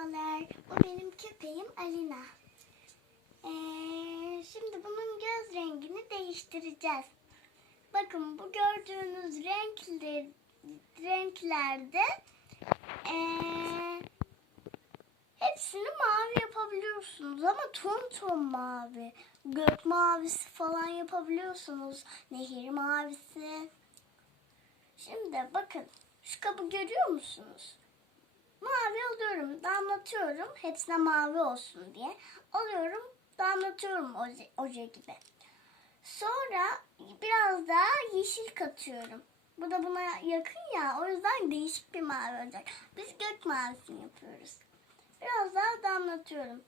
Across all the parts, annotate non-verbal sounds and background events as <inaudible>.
Merhabalar, bu benim köpeğim Alina. Ee, şimdi bunun göz rengini değiştireceğiz. Bakın bu gördüğünüz renkler, renklerde ee, hepsini mavi yapabiliyorsunuz ama ton ton mavi. Gök mavisi falan yapabiliyorsunuz. Nehir mavisi. Şimdi bakın şu kabı görüyor musunuz? Mavi alıyorum, damlatıyorum. Hepsine mavi olsun diye. Alıyorum, damlatıyorum oje, oje gibi. Sonra biraz daha yeşil katıyorum. Bu da buna yakın ya, o yüzden değişik bir mavi olacak. Biz gök mavisini yapıyoruz. Biraz daha damlatıyorum.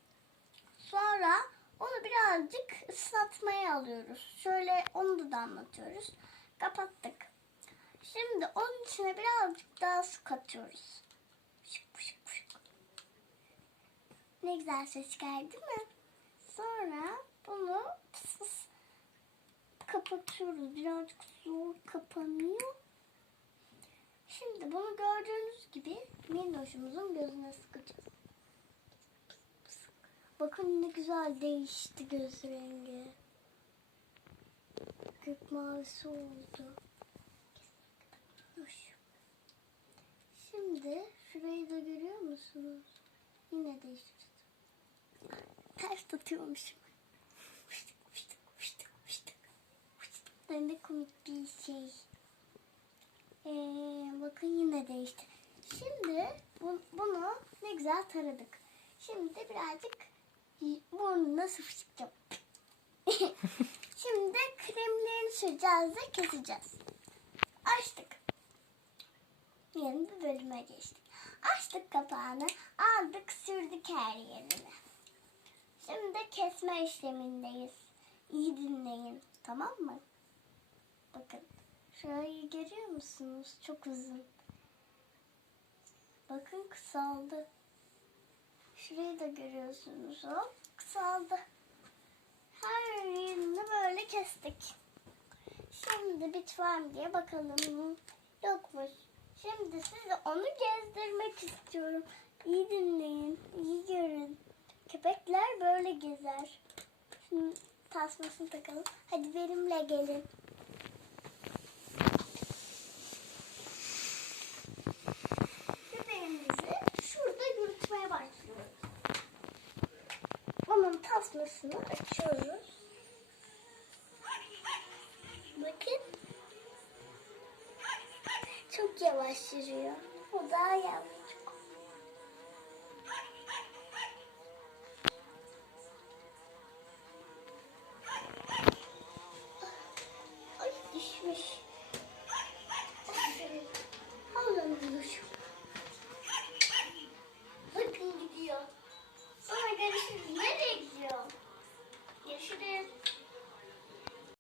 Sonra onu birazcık ıslatmaya alıyoruz. Şöyle onu da damlatıyoruz. Kapattık. Şimdi onun içine birazcık daha su katıyoruz. Ne güzel ses çıkardı mı? Sonra bunu tıs kapatıyoruz. Birazcık zor kapanıyor. Şimdi bunu gördüğünüz gibi minnoşumuzun gözüne sıkacağız. Bakın ne güzel değişti göz rengi. Gök mavisi oldu. Şimdi şurayı da görüyor musunuz? Yine değiştirdim. Ters tutuyormuşum. Fıştık fıştık. Ben de komik bir şey. Ee, bakın yine değişti. Şimdi bu- bunu ne güzel taradık. Şimdi birazcık burnuna sıfışacağım. <laughs> Şimdi kremlerini süreceğiz ve keseceğiz. Açtık. Yeni bir bölüme geçtik. Açtık kapağını, aldık, sürdük her yerine. Şimdi kesme işlemindeyiz. İyi dinleyin, tamam mı? Bakın, şurayı görüyor musunuz? Çok uzun. Bakın kısaldı. Şurayı da görüyorsunuz o kısaldı. Her yerini böyle kestik. Şimdi bit var mı diye bakalım. Yokmuş. Şimdi size onu gezdirmek istiyorum. İyi dinleyin, iyi görün. Köpekler böyle gezer. Şimdi tasmasını takalım. Hadi benimle gelin. Köpeğimizi şurada yürütmeye başlıyoruz. Onun tasmasını açıyoruz. Bakın. Çok yavaş yürüyor. O daha yavaş.